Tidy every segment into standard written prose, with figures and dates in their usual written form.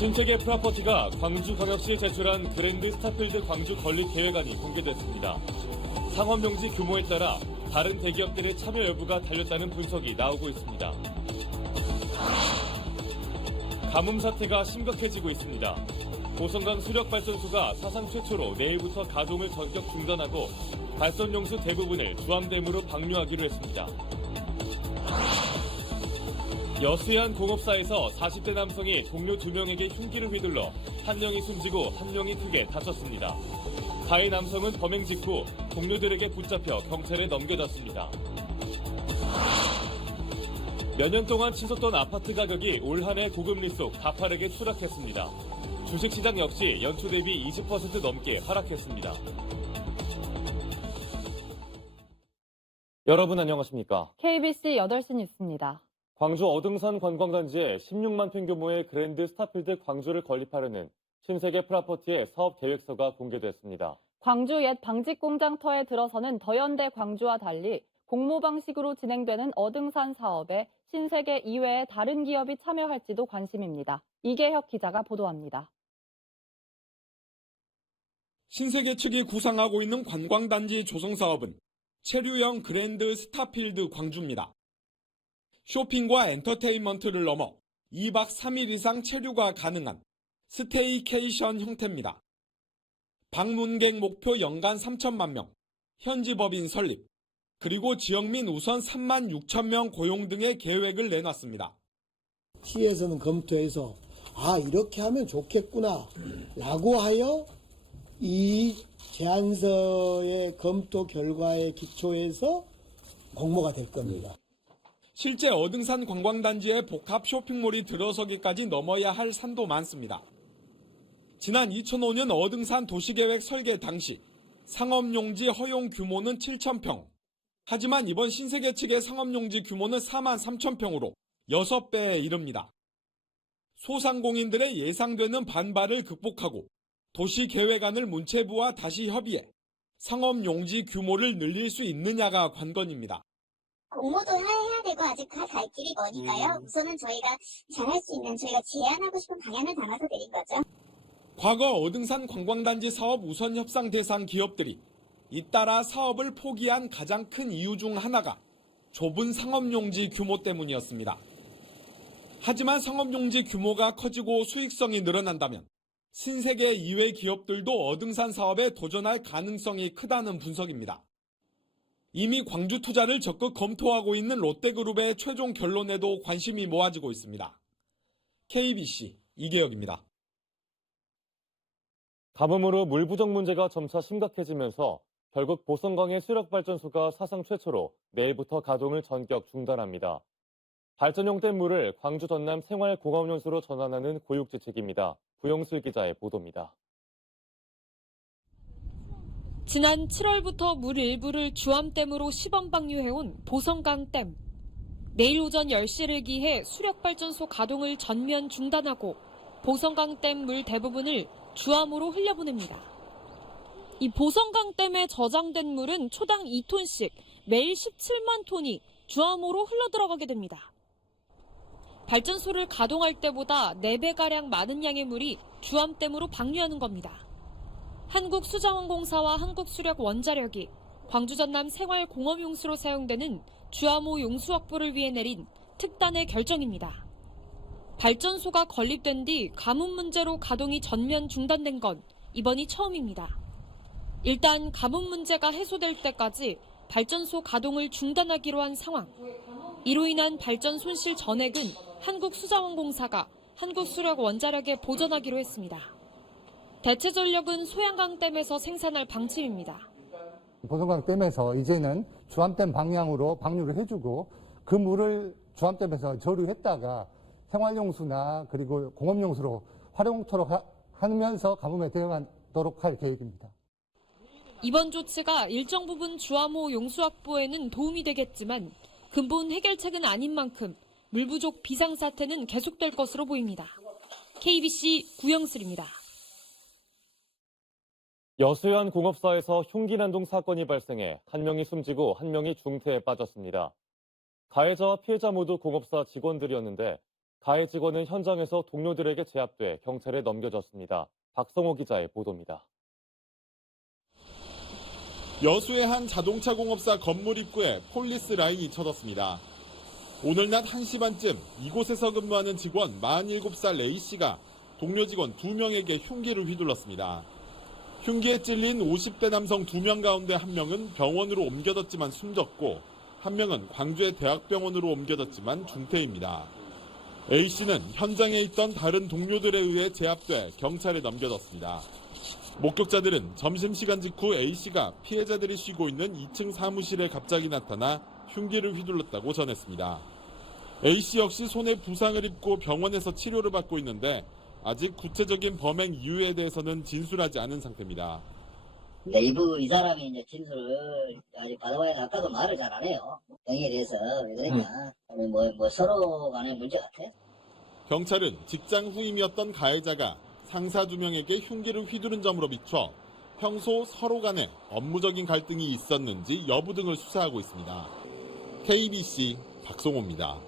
신세계 프로퍼티가 광주광역시에 제출한 그랜드 스타필드 광주 건립 계획안이 공개됐습니다. 상업용지 규모에 따라 다른 대기업들의 참여 여부가 달렸다는 분석이 나오고 있습니다. 가뭄 사태가 심각해지고 있습니다. 보성강 수력발전소가 사상 최초로 내일부터 가동을 전격 중단하고 발전용수 대부분을 주암댐으로 방류하기로 했습니다. 여수의 공업사에서 40대 남성이 동료 2명에게 흉기를 휘둘러 한 명이 숨지고 한 명이 크게 다쳤습니다. 가해 남성은 범행 직후 동료들에게 붙잡혀 경찰에 넘겨졌습니다. 몇 년 동안 치솟던 아파트 가격이 올 한 해 고금리 속 가파르게 추락했습니다. 주식시장 역시 연초 대비 20% 넘게 하락했습니다. 여러분 안녕하십니까? KBC 8시 뉴스입니다. 광주 어등산 관광단지에 16만 평 규모의 그랜드 스타필드 광주를 건립하려는 신세계 프로퍼티의 사업 계획서가 공개됐습니다. 광주 옛 방직공장터에 들어서는 더현대 광주와 달리 공모 방식으로 진행되는 어등산 사업에 신세계 이외의 다른 기업이 참여할지도 관심입니다. 이계혁 기자가 보도합니다. 신세계 측이 구상하고 있는 관광단지 조성 사업은 체류형 그랜드 스타필드 광주입니다. 쇼핑과 엔터테인먼트를 넘어 2박 3일 이상 체류가 가능한 스테이케이션 형태입니다. 방문객 목표 연간 3천만 명, 현지 법인 설립, 그리고 지역민 우선 3만 6천 명 고용 등의 계획을 내놨습니다. 시에서는 검토해서 이렇게 하면 좋겠구나 라고 하여 이 제안서의 검토 결과에 기초해서 공모가 될 겁니다. 실제 어등산 관광단지에 복합 쇼핑몰이 들어서기까지 넘어야 할 산도 많습니다. 지난 2005년 어등산 도시계획 설계 당시 상업용지 허용 규모는 7,000평. 하지만 이번 신세계 측의 상업용지 규모는 4만 3,000평으로 6배에 이릅니다. 소상공인들의 예상되는 반발을 극복하고 도시계획안을 문체부와 다시 협의해 상업용지 규모를 늘릴 수 있느냐가 관건입니다. 공모도 해야 되고 아직 갈 길이 머니까요. 우선은 저희가 잘할 수 있는 저희가 제안하고 싶은 방향을 담아서 드린 거죠. 과거 어등산 관광단지 사업 우선 협상 대상 기업들이 잇따라 사업을 포기한 가장 큰 이유 중 하나가 좁은 상업용지 규모 때문이었습니다. 하지만 상업용지 규모가 커지고 수익성이 늘어난다면 신세계 이외 기업들도 어등산 사업에 도전할 가능성이 크다는 분석입니다. 이미 광주 투자를 적극 검토하고 있는 롯데그룹의 최종 결론에도 관심이 모아지고 있습니다. KBC 이계혁입니다. 가뭄으로 물 부족 문제가 점차 심각해지면서 결국 보성강의 수력발전소가 사상 최초로 내일부터 가동을 전격 중단합니다. 발전용 된 물을 광주 전남 생활공업용수로 전환하는 고육지책입니다. 구영슬 기자의 보도입니다. 지난 7월부터 물 일부를 주암댐으로 시범 방류해온 보성강댐. 내일 오전 10시를 기해 수력발전소 가동을 전면 중단하고 보성강댐 물 대부분을 주암으로 흘려보냅니다. 이 보성강댐에 저장된 물은 초당 2톤씩 매일 17만 톤이 주암으로 흘러들어가게 됩니다. 발전소를 가동할 때보다 4배가량 많은 양의 물이 주암댐으로 방류하는 겁니다. 한국수자원공사와 한국수력원자력이 광주 전남 생활공업용수로 사용되는 주암호 용수 확보를 위해 내린 특단의 결정입니다. 발전소가 건립된 뒤 가뭄 문제로 가동이 전면 중단된 건 이번이 처음입니다. 일단 가뭄 문제가 해소될 때까지 발전소 가동을 중단하기로 한 상황. 이로 인한 발전 손실 전액은 한국수자원공사가 한국수력원자력에 보전하기로 했습니다. 대체전력은 소양강댐에서 생산할 방침입니다. 보성강댐에서 이제는 주암댐 방향으로 방류를 해주고 그 물을 주암댐에서 저류했다가 생활용수나 그리고 공업용수로 활용토록 하면서 가뭄에 대응하도록 할 계획입니다. 이번 조치가 일정 부분 주암호 용수 확보에는 도움이 되겠지만 근본 해결책은 아닌 만큼 물 부족 비상사태는 계속될 것으로 보입니다. KBC 구영슬입니다. 여수의 공업사에서 흉기 난동 사건이 발생해 한 명이 숨지고 한 명이 중태에 빠졌습니다. 가해자와 피해자 모두 공업사 직원들이었는데 가해 직원은 현장에서 동료들에게 제압돼 경찰에 넘겨졌습니다. 박성호 기자의 보도입니다. 여수의 한 자동차 공업사 건물 입구에 폴리스 라인이 쳐졌습니다. 오늘 낮 1시 반쯤 이곳에서 근무하는 직원 47살 A씨가 동료 직원 2명에게 흉기를 휘둘렀습니다. 흉기에 찔린 50대 남성 2명 가운데 1명은 병원으로 옮겨졌지만 숨졌고 1명은 광주의 대학병원으로 옮겨졌지만 중태입니다. A씨는 현장에 있던 다른 동료들에 의해 제압돼 경찰에 넘겨졌습니다. 목격자들은 점심시간 직후 A씨가 피해자들이 쉬고 있는 2층 사무실에 갑자기 나타나 흉기를 휘둘렀다고 전했습니다. A씨 역시 손에 부상을 입고 병원에서 치료를 받고 있는데 아직 구체적인 범행 이유에 대해서는 진술하지 않은 상태입니다. 일부 이 사람이 이제 진술을 아직 받아봐야 아까도 말을 잘 안 해요. 병에 대해서 왜 그랬냐. 뭐 서로 간의 문제 같아. 경찰은 직장 후임이었던 가해자가 상사 2명에게 흉기를 휘두른 점으로 비춰 평소 서로 간에 업무적인 갈등이 있었는지 여부 등을 수사하고 있습니다. KBC 박송호입니다.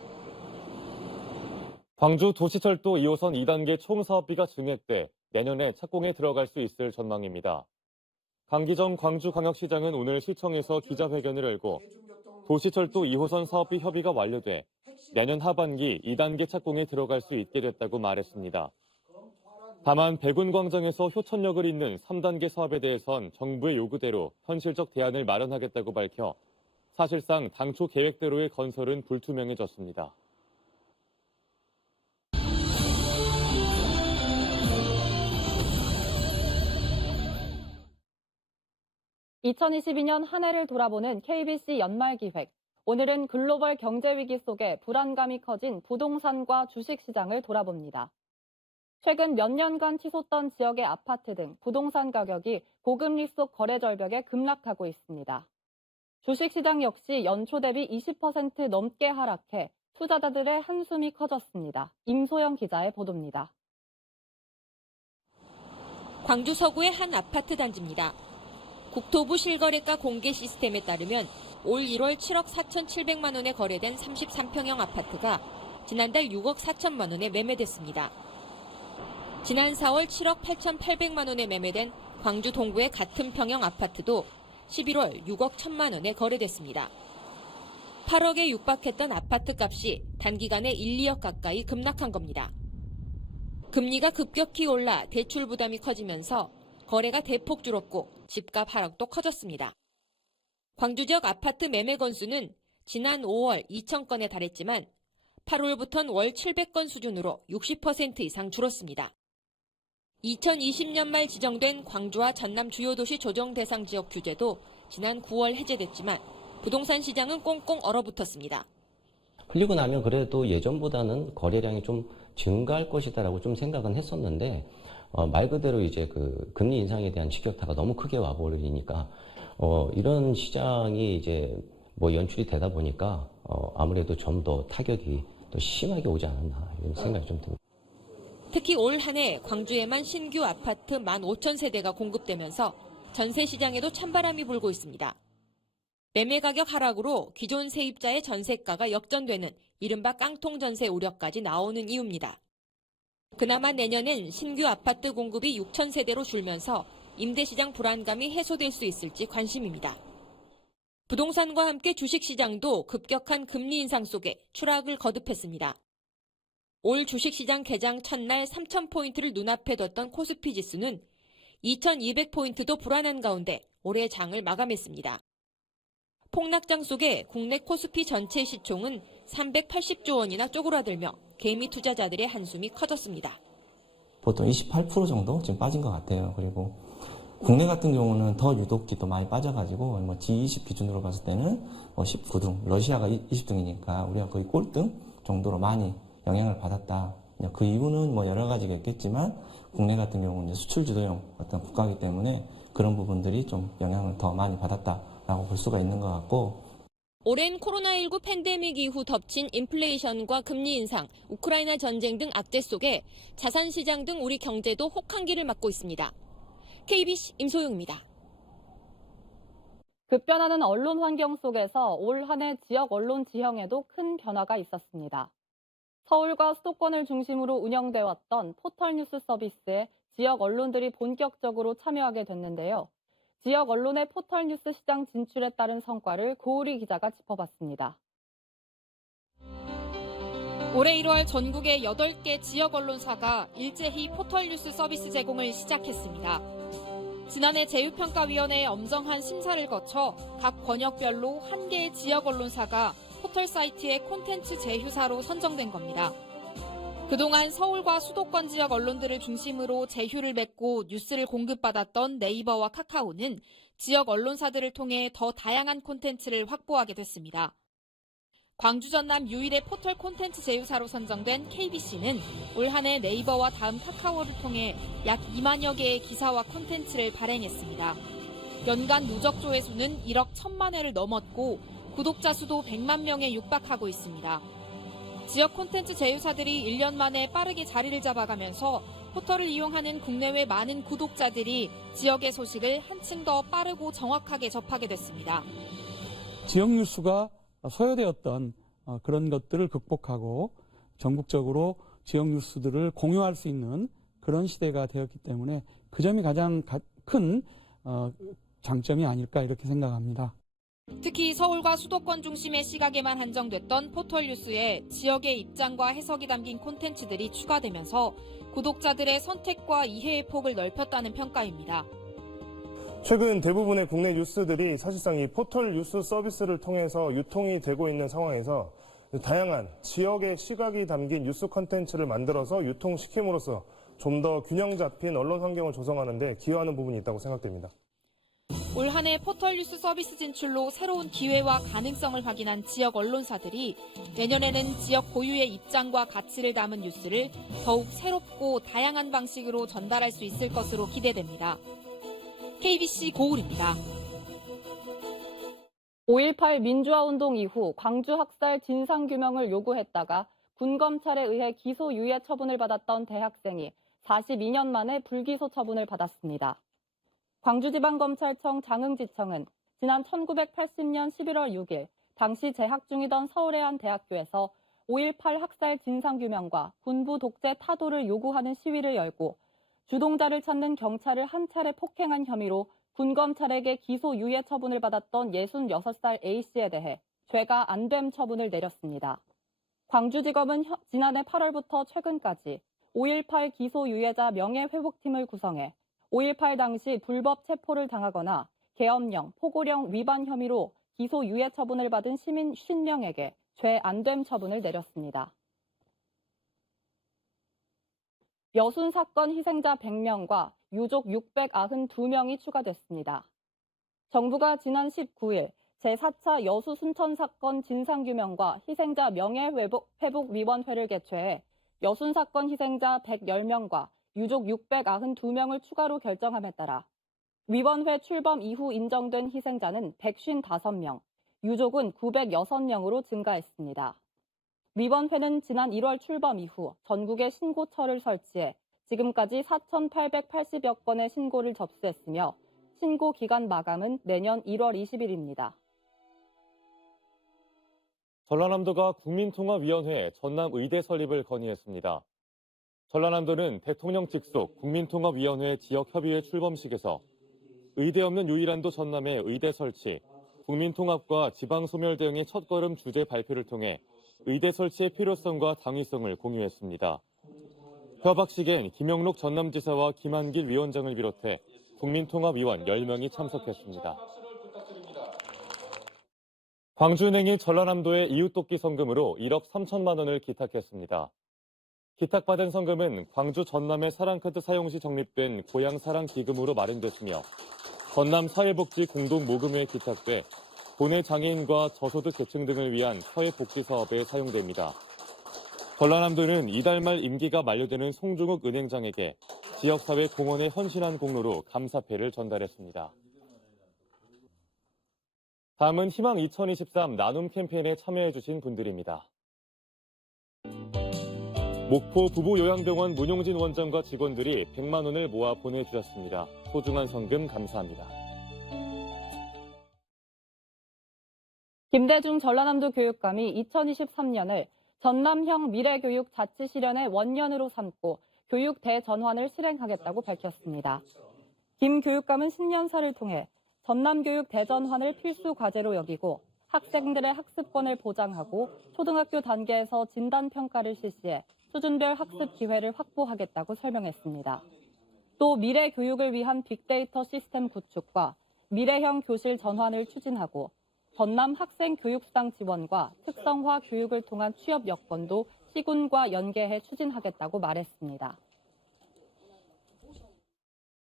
광주 도시철도 2호선 2단계 총사업비가 증액돼 내년에 착공에 들어갈 수 있을 전망입니다. 강기정 광주광역시장은 오늘 시청에서 기자회견을 열고 도시철도 2호선 사업비 협의가 완료돼 내년 하반기 2단계 착공에 들어갈 수 있게 됐다고 말했습니다. 다만 백운광장에서 효천역을 잇는 3단계 사업에 대해선 정부의 요구대로 현실적 대안을 마련하겠다고 밝혀 사실상 당초 계획대로의 건설은 불투명해졌습니다. 2022년 한 해를 돌아보는 KBC 연말기획. 오늘은 글로벌 경제위기 속에 불안감이 커진 부동산과 주식시장을 돌아봅니다. 최근 몇 년간 치솟던 지역의 아파트 등 부동산 가격이 고금리 속 거래 절벽에 급락하고 있습니다. 주식시장 역시 연초 대비 20% 넘게 하락해 투자자들의 한숨이 커졌습니다. 임소영 기자의 보도입니다. 광주 서구의 한 아파트 단지입니다. 국토부 실거래가 공개 시스템에 따르면 올 1월 7억 4,700만 원에 거래된 33평형 아파트가 지난달 6억 4천만 원에 매매됐습니다. 지난 4월 7억 8,800만 원에 매매된 광주 동구의 같은 평형 아파트도 11월 6억 1천만 원에 거래됐습니다. 8억에 육박했던 아파트 값이 단기간에 1, 2억 가까이 급락한 겁니다. 금리가 급격히 올라 대출 부담이 커지면서 거래가 대폭 줄었고 집값 하락도 커졌습니다. 광주 지역 아파트 매매 건수는 지난 5월 2,000건에 달했지만 8월부터는 월 700건 수준으로 60% 이상 줄었습니다. 2020년 말 지정된 광주와 전남 주요 도시 조정 대상 지역 규제도 지난 9월 해제됐지만 부동산 시장은 꽁꽁 얼어붙었습니다. 풀리고 나면 그래도 예전보다는 거래량이 좀 증가할 것이다라고 좀 생각은 했었는데 말 그대로 이제 그 금리 인상에 대한 직격타가 너무 크게 와버리니까 이런 시장이 이제 뭐 연출이 되다 보니까 아무래도 좀 더 타격이 더 심하게 오지 않았나 이런 생각이 좀 듭니다. 특히 올 한 해 광주에만 신규 아파트 15,000세대가 공급되면서 전세 시장에도 찬바람이 불고 있습니다. 매매 가격 하락으로 기존 세입자의 전세가가 역전되는 이른바 깡통 전세 우려까지 나오는 이유입니다. 그나마 내년엔 신규 아파트 공급이 6,000세대로 줄면서 임대시장 불안감이 해소될 수 있을지 관심입니다. 부동산과 함께 주식시장도 급격한 금리 인상 속에 추락을 거듭했습니다. 올 주식시장 개장 첫날 3,000포인트를 눈앞에 뒀던 코스피 지수는 2,200포인트도 불안한 가운데 올해 장을 마감했습니다. 폭락장 속에 국내 코스피 전체 시총은 380조 원이나 쪼그라들며 개미 투자자들의 한숨이 커졌습니다. 보통 28% 정도 지금 빠진 것 같아요. 그리고 국내 같은 경우는 더 유독히 또 많이 빠져가지고 뭐 G20 기준으로 봤을 때는 19등, 러시아가 20등이니까 우리가 거의 꼴등 정도로 많이 영향을 받았다. 그 이유는 뭐 여러 가지가 있겠지만 국내 같은 경우는 수출 주도형 어떤 국가이기 때문에 그런 부분들이 좀 영향을 더 많이 받았다라고 볼 수가 있는 것 같고. 올해는 코로나19 팬데믹 이후 덮친 인플레이션과 금리 인상, 우크라이나 전쟁 등 악재 속에 자산시장 등 우리 경제도 혹한기를 맞고 있습니다. KBC 임소영입니다. 급변하는 언론 환경 속에서 올 한 해 지역 언론 지형에도 큰 변화가 있었습니다. 서울과 수도권을 중심으로 운영돼 왔던 포털 뉴스 서비스에 지역 언론들이 본격적으로 참여하게 됐는데요. 지역 언론의 포털 뉴스 시장 진출에 따른 성과를 고우리 기자가 짚어봤습니다. 올해 1월 전국의 8개 지역 언론사가 일제히 포털 뉴스 서비스 제공을 시작했습니다. 지난해 제휴평가위원회의 엄정한 심사를 거쳐 각 권역별로 1개의 지역 언론사가 포털 사이트의 콘텐츠 제휴사로 선정된 겁니다. 그동안 서울과 수도권 지역 언론들을 중심으로 제휴를 맺고 뉴스를 공급받았던 네이버와 카카오는 지역 언론사들을 통해 더 다양한 콘텐츠를 확보하게 됐습니다. 광주 전남 유일의 포털 콘텐츠 제휴사로 선정된 KBC는 올 한 해 네이버와 다음 카카오를 통해 약 2만여 개의 기사와 콘텐츠를 발행했습니다. 연간 누적 조회수는 1억 1천만 회를 넘었고 구독자 수도 100만 명에 육박하고 있습니다. 지역 콘텐츠 제휴사들이 1년 만에 빠르게 자리를 잡아가면서 포털을 이용하는 국내외 많은 구독자들이 지역의 소식을 한층 더 빠르고 정확하게 접하게 됐습니다. 지역 뉴스가 소외되었던 그런 것들을 극복하고 전국적으로 지역 뉴스들을 공유할 수 있는 그런 시대가 되었기 때문에 그 점이 가장 큰 장점이 아닐까 이렇게 생각합니다. 특히 서울과 수도권 중심의 시각에만 한정됐던 포털 뉴스에 지역의 입장과 해석이 담긴 콘텐츠들이 추가되면서 구독자들의 선택과 이해의 폭을 넓혔다는 평가입니다. 최근 대부분의 국내 뉴스들이 사실상 이 포털 뉴스 서비스를 통해서 유통이 되고 있는 상황에서 다양한 지역의 시각이 담긴 뉴스 콘텐츠를 만들어서 유통시킴으로써 좀 더 균형 잡힌 언론 환경을 조성하는 데 기여하는 부분이 있다고 생각됩니다. 올 한 해 포털 뉴스 서비스 진출로 새로운 기회와 가능성을 확인한 지역 언론사들이 내년에는 지역 고유의 입장과 가치를 담은 뉴스를 더욱 새롭고 다양한 방식으로 전달할 수 있을 것으로 기대됩니다. KBC 고울입니다. 5.18 민주화운동 이후 광주 학살 진상규명을 요구했다가 군검찰에 의해 기소유예 처분을 받았던 대학생이 42년 만에 불기소 처분을 받았습니다. 광주지방검찰청 장흥지청은 지난 1980년 11월 6일 당시 재학 중이던 서울의 한 대학교에서 5.18 학살 진상규명과 군부 독재 타도를 요구하는 시위를 열고 주동자를 찾는 경찰을 한 차례 폭행한 혐의로 군검찰에게 기소유예 처분을 받았던 66살 A씨에 대해 죄가 안 됨 처분을 내렸습니다. 광주지검은 지난해 8월부터 최근까지 5.18 기소유예자 명예회복팀을 구성해 5.18 당시 불법 체포를 당하거나 계엄령, 포고령 위반 혐의로 기소유예 처분을 받은 시민 50명에게 죄 안 됨 처분을 내렸습니다. 여순 사건 희생자 100명과 유족 692명이 추가됐습니다. 정부가 지난 19일 제4차 여수 순천 사건 진상규명과 희생자 명예회복위원회를 개최해 여순 사건 희생자 110명과 유족 692명을 추가로 결정함에 따라 위원회 출범 이후 인정된 희생자는 155명, 유족은 906명으로 증가했습니다. 위원회는 지난 1월 출범 이후 전국에 신고처를 설치해 지금까지 4,880여 건의 신고를 접수했으며 신고 기간 마감은 내년 1월 20일입니다. 전라남도가 국민통합위원회에 전남의대 설립을 건의했습니다. 전라남도는 대통령 직속 국민통합위원회 지역협의회 출범식에서 의대 없는 유일한도 전남의 의대 설치, 국민통합과 지방소멸 대응의 첫걸음 주제 발표를 통해 의대 설치의 필요성과 당위성을 공유했습니다. 협약식엔 김영록 전남지사와 김한길 위원장을 비롯해 국민통합위원 10명이 참석했습니다. 광주은행이 전라남도에 이웃돕기 성금으로 1억 3천만 원을 기탁했습니다. 기탁받은 성금은 광주 전남의 사랑카드 사용 시 적립된 고향사랑기금으로 마련됐으며 전남 사회복지 공동모금회에 기탁돼 도내 장애인과 저소득 계층 등을 위한 사회복지 사업에 사용됩니다. 전라남도는 이달 말 임기가 만료되는 송중욱 은행장에게 지역사회 공헌에 헌신한 공로로 감사패를 전달했습니다. 다음은 희망 2023 나눔 캠페인에 참여해주신 분들입니다. 목포 부부요양병원 문용진 원장과 직원들이 100만 원을 모아 보내주셨습니다. 소중한 성금 감사합니다. 김대중 전라남도 교육감이 2023년을 전남형 미래교육 자치 실현의 원년으로 삼고 교육 대전환을 실행하겠다고 밝혔습니다. 김 교육감은 신년사를 통해 전남교육 대전환을 필수 과제로 여기고 학생들의 학습권을 보장하고 초등학교 단계에서 진단평가를 실시해 수준별 학습 기회를 확보하겠다고 설명했습니다. 또 미래 교육을 위한 빅데이터 시스템 구축과 미래형 교실 전환을 추진하고 전남 학생 교육수당 지원과 특성화 교육을 통한 취업 여건도 시군과 연계해 추진하겠다고 말했습니다.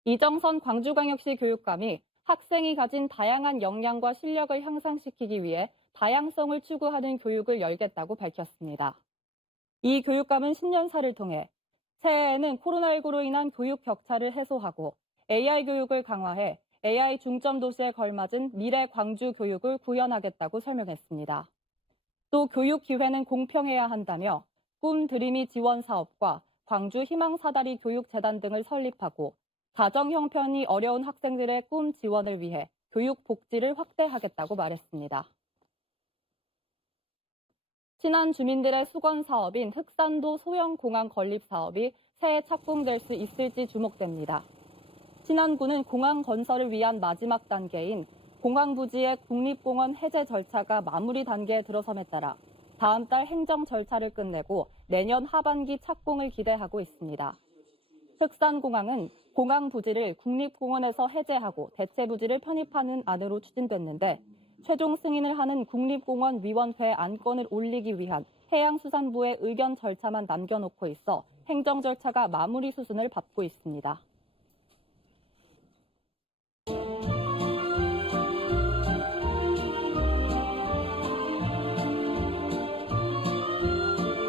이정선 광주광역시 교육감이 학생이 가진 다양한 역량과 실력을 향상시키기 위해 다양성을 추구하는 교육을 열겠다고 밝혔습니다. 이 교육감은 신년사를 통해 새해에는 코로나19로 인한 교육 격차를 해소하고 AI 교육을 강화해 AI 중점 도시에 걸맞은 미래 광주 교육을 구현하겠다고 설명했습니다. 또 교육 기회는 공평해야 한다며 꿈 드림이 지원 사업과 광주 희망 사다리 교육재단 등을 설립하고 가정 형편이 어려운 학생들의 꿈 지원을 위해 교육 복지를 확대하겠다고 말했습니다. 친안 주민들의 수건 사업인 흑산도 소형 공항 건립 사업이 새해 착공될 수 있을지 주목됩니다. 친안군은 공항 건설을 위한 마지막 단계인 공항 부지의 국립공원 해제 절차가 마무리 단계에 들어섬에 따라 다음 달 행정 절차를 끝내고 내년 하반기 착공을 기대하고 있습니다. 흑산공항은 공항 부지를 국립공원에서 해제하고 대체 부지를 편입하는 안으로 추진됐는데 최종 승인을 하는 국립공원위원회 안건을 올리기 위한 해양수산부의 의견 절차만 남겨놓고 있어 행정 절차가 마무리 수순을 밟고 있습니다.